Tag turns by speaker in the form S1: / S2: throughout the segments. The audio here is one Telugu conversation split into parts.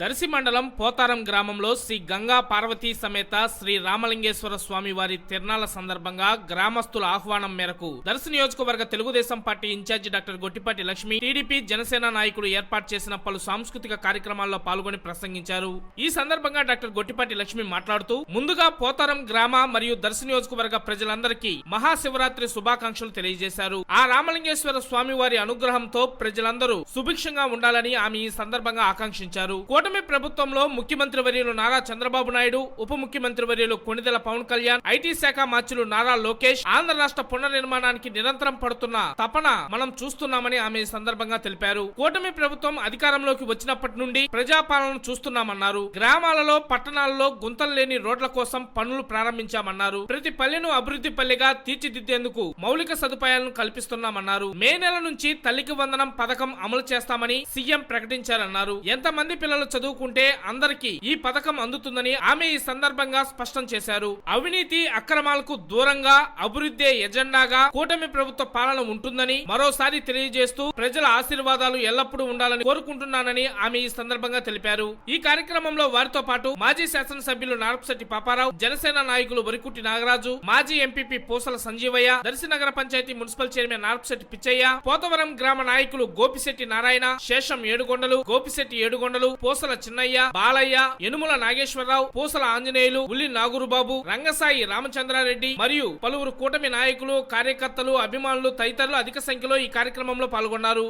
S1: దర్శి మండలం పోతారం గ్రామంలో శ్రీ గంగా పార్వతీ సమేత శ్రీ రామలింగేశ్వర స్వామి వారి తిరణాల సందర్భంగా గ్రామస్తుల ఆహ్వానం మేరకు దర్శి నియోజకవర్గ Telugu Desam party incharge doctor Gottipati Lakshmi TDP Janasena నాయకులు ఏర్పాటు చేసిన పలు సాంస్కృతిక కార్యక్రమాల్లో పాల్గొని ప్రసంగించారు. ఈ సందర్భంగా డాక్టర్ గొట్టిపాటి లక్ష్మి మాట్లాడుతూ ముందుగా పోతారం గ్రామ మరియు దర్శి నియోజకవర్గ ప్రజలందరికీ మహాశివరాత్రి శుభాకాంక్షలు తెలియజేశారు. ఆ రామలింగేశ్వర స్వామి వారి అనుగ్రహంతో ప్రజలందరూ సుభిక్షంగా ఉండాలని ఆమె ఈ సందర్భంగా ఆకాంక్షించారు. కూటమి ప్రభుత్వంలో ముఖ్యమంత్రి వర్యులు నారా చంద్రబాబు నాయుడు ఉప ముఖ్యమంత్రి వర్యులు కొణిదెల పవన్ కళ్యాణ్ ఐటీ శాఖ మార్చులు నారా లోకేష్ ఆంధ్ర రాష్ట్ర పునర్నిర్మాణానికి నిరంతరం పడుతున్న తపన మనం చూస్తున్నామని ఆమె సందర్భంగా తెలిపారు. కూటమి ప్రభుత్వం అధికారంలోకి వచ్చినప్పటి నుండి ప్రజాపాలన చూస్తున్నామన్నారు. గ్రామాలలో పట్టణాలలో గుంతలు లేని రోడ్ల కోసం పనులు ప్రారంభించామన్నారు. ప్రతి పల్లెను అభివృద్ధి పల్లెగా తీర్చిదిద్దేందుకు మౌలిక సదుపాయాలను కల్పిస్తున్నామన్నారు. మే నెల నుంచి తల్లికి వందనం పథకం అమలు చేస్తామని సీఎం ప్రకటించారన్నారు. ఎంతమంది పిల్లలు చదువుకుంటే అందరికీ ఈ పథకం అందుతుందని ఆమె ఈ సందర్భంగా స్పష్టం చేశారు. అవినీతి అక్రమాలకు దూరంగా అభివృద్ధి ఎజెండాగా కూటమి ప్రభుత్వ పాలన ఉంటుందని మరోసారి తెలియజేస్తూ ప్రజల ఆశీర్వాదాలు ఎల్లప్పుడూ ఉండాలని కోరుకుంటున్నానని ఆమె ఈ సందర్భంగా తెలిపారు. ఈ కార్యక్రమంలో వారితో పాటు మాజీ శాసనసభ్యులు నారపశెట్టి పాపారావు జనసేన నాయకులు వరికుట్టి నాగరాజు మాజీ ఎంపీపీ పూసల సంజీవయ్య దర్శి నగర పంచాయతీ మున్సిపల్ చైర్మన్ నారపశెట్టి పిచ్చయ్య పోతవరం గ్రామ నాయకులు గోపిశెట్టి నారాయణ శేషం ఏడుగొండలు గోపిశెట్టి ఏడుగొండలు పూసల చిన్నయ్య బాలయ్య యనుమల నాగేశ్వరరావు పూసల ఆంజనేయులు ఉల్లి నాగురుబాబు రంగసాయి రామచంద్రారెడ్డి మరియు పలువురు కూటమి నాయకులు కార్యకర్తలు అభిమానులు తదితరులు అధిక సంఖ్యలో ఈ కార్యక్రమంలో పాల్గొన్నారు.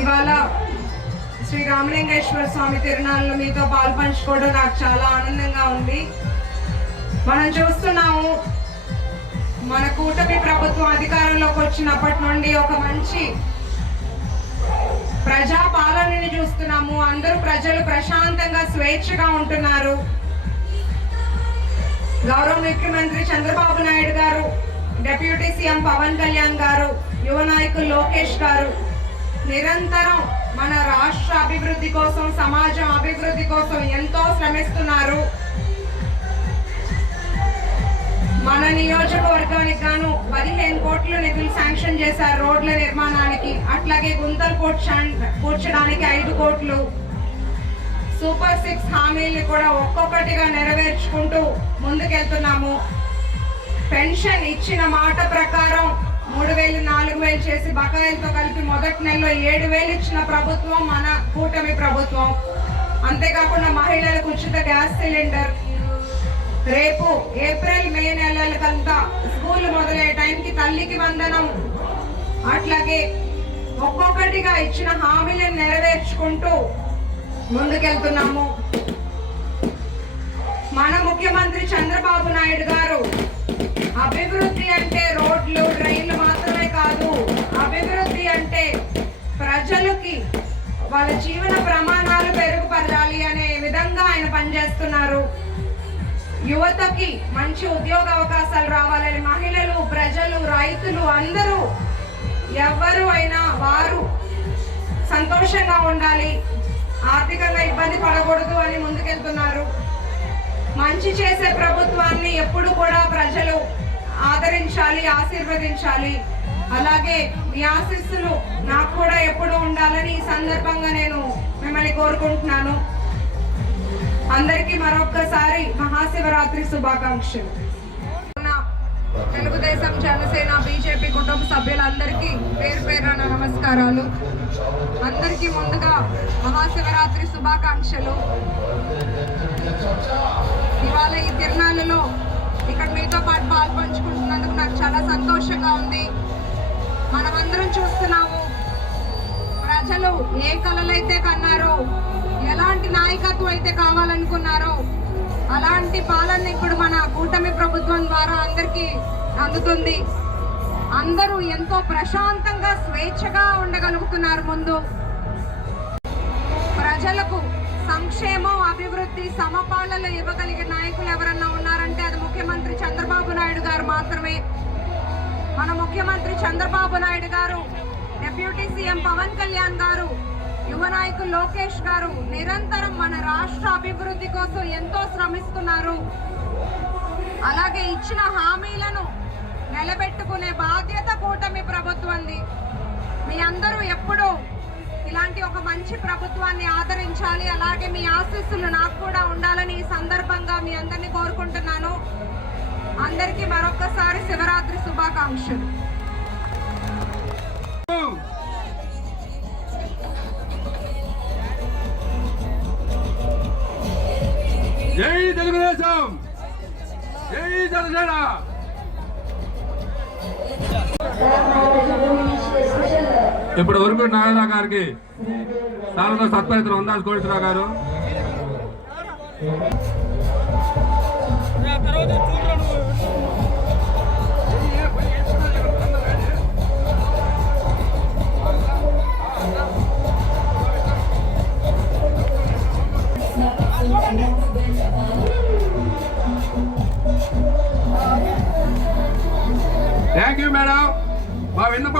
S2: ఇవాళ శ్రీ రామలింగేశ్వర స్వామి తిరునాళ్ళు మీతో పాల్పంచుకోవడం నాకు చాలా ఆనందంగా ఉంది. మనం చూస్తున్నాము మన కూటమి ప్రభుత్వం అధికారంలోకి వచ్చినప్పటి నుండి ఒక మంచి ప్రజా పాలనని చూస్తున్నాము. అందరూ ప్రజలు ప్రశాంతంగా స్వేచ్ఛగా ఉంటున్నారు. గౌరవ ముఖ్యమంత్రి చంద్రబాబు నాయుడు గారు డిప్యూటీ సీఎం పవన్ కళ్యాణ్ గారు యువ నాయకులు లోకేష్ గారు నిరంతరం మన రాష్ట్ర అభివృద్ధి కోసం సమాజం అభివృద్ధి కోసం ఎంతో శ్రమిస్తున్నారు. మన నియోజకవర్గానికి గాను పదిహేను కోట్లు నిధులు శాంక్షన్ చేశారు రోడ్ల నిర్మాణానికి. అట్లాగే గుంతలు పూడ్చా- పూడ్చడానికి ఐదు కోట్లు. సూపర్ సిక్స్ హామీల్ని కూడా ఒక్కొక్కటిగా నెరవేర్చుకుంటూ ముందుకెళ్తున్నాము. పెన్షన్ ఇచ్చిన మాట ప్రకారం మూడు వేలు నాలుగు వేలు చేసి బకాయిలతో కలిపి మొదటి నెలలో ఏడు వేలు ఇచ్చిన ప్రభుత్వం మన కూటమి ప్రభుత్వం. అంతేకాకుండా మహిళలకు ఉచిత గ్యాస్ సిలిండర్ రేపు ఏప్రిల్ మే నెలలకంతా స్కూల్ మొదలయ్యే టైంకి తల్లికి వందనం. అట్లాగే ఒక్కొక్కటిగా ఇచ్చిన హామీలను నెరవేర్చుకుంటూ ముందుకెళ్తున్నాము. మన ముఖ్యమంత్రి చంద్రబాబు నాయుడు గారు అభివృద్ధి అంటే రోడ్లు రైళ్ళు మాత్రమే కాదు అభివృద్ధి అంటే ప్రజలకి వాళ్ళ జీవన ప్రమాణాలు మెరుగుపరచాలి అనే విధంగా ఆయన పనిచేస్తున్నారు. యువతకి మంచి ఉద్యోగ అవకాశాలు రావాలని మహిళలు ప్రజలు రైతులు అందరూ ఎవరు అయినా వారు సంతోషంగా ఉండాలి. ఆర్థికంగా ఇబ్బంది పడకూడదు అని ముందుకెళ్తున్నారు. మంచి చేసే ప్రభుత్వాన్ని ఎప్పుడు కూడా ప్రజలు ఆదరించాలి ఆశీర్వదించాలి. అలాగే మీ ఆశీస్సులు నాకు కూడా ఎప్పుడు ఉండాలని ఈ సందర్భంగా నేను మిమ్మల్ని కోరుకుంటున్నాను. అందరికీ మరొక్కసారి మహాశివరాత్రి శుభాకాంక్షలు. ఉన్న తెలుగుదేశం జనసేన బీజేపీ కుటుంబ సభ్యులందరికీ పేరు పేరున నమస్కారాలు. అందరికీ ముందుగా మహాశివరాత్రి శుభాకాంక్షలు. ఇవాళ ఈ తిరునాళ్ళలో ఇక్కడ మీతో పాటు పాల్పంచుకుంటున్నందుకు నాకు చాలా సంతోషంగా ఉంది. మనమందరం చూస్తున్నాము ప్రజలు ఏ కళలైతే కన్నారో ఎలాంటి నాయకత్వం అయితే కావాలనుకున్నారో అలాంటి పాలన ఇప్పుడు మన కూటమి ప్రభుత్వం ద్వారా అందరికీ అందుతుంది. అందరూ ఎంతో ప్రశాంతంగా స్వేచ్ఛగా ఉండగలుగుతున్నారు ముందు. ప్రజలకు సంక్షేమం అభివృద్ధి సమపాలన ఇవ్వగలిగే నాయకులు ఎవరన్నా ఉన్నారంటే అది ముఖ్యమంత్రి చంద్రబాబు నాయుడు గారు మాత్రమే. మన ముఖ్యమంత్రి చంద్రబాబు నాయుడు గారు డిప్యూటీ సీఎం పవన్ కళ్యాణ్ గారు యువ నాయకులు లోకేష్ గారు నిరంతరం మన రాష్ట్ర అభివృద్ధి కోసం ఎంతో శ్రమిస్తున్నారు. అలాగే ఇచ్చిన హామీలను నిలబెట్టుకునే బాధ్యత కూటమి ప్రభుత్వంది. మీ అందరూ ఎప్పుడూ ఇలాంటి ఒక మంచి ప్రభుత్వాన్ని ఆదరించాలి. అలాగే మీ ఆశీస్సులు నాకు కూడా ఉండాలని ఈ సందర్భంగా మీ అందరినీ కోరుకుంటున్నాను. అందరికీ మరొక్కసారి శివరాత్రి శుభాకాంక్షలు.
S3: తెలుగుదేశం! జై జనసేన! ఇప్పటి వరకు నాగరా గారికి సారథ సత్పరిత్ర ఉందాల్సి కోటేశ్వరరావు గారు? in the boat.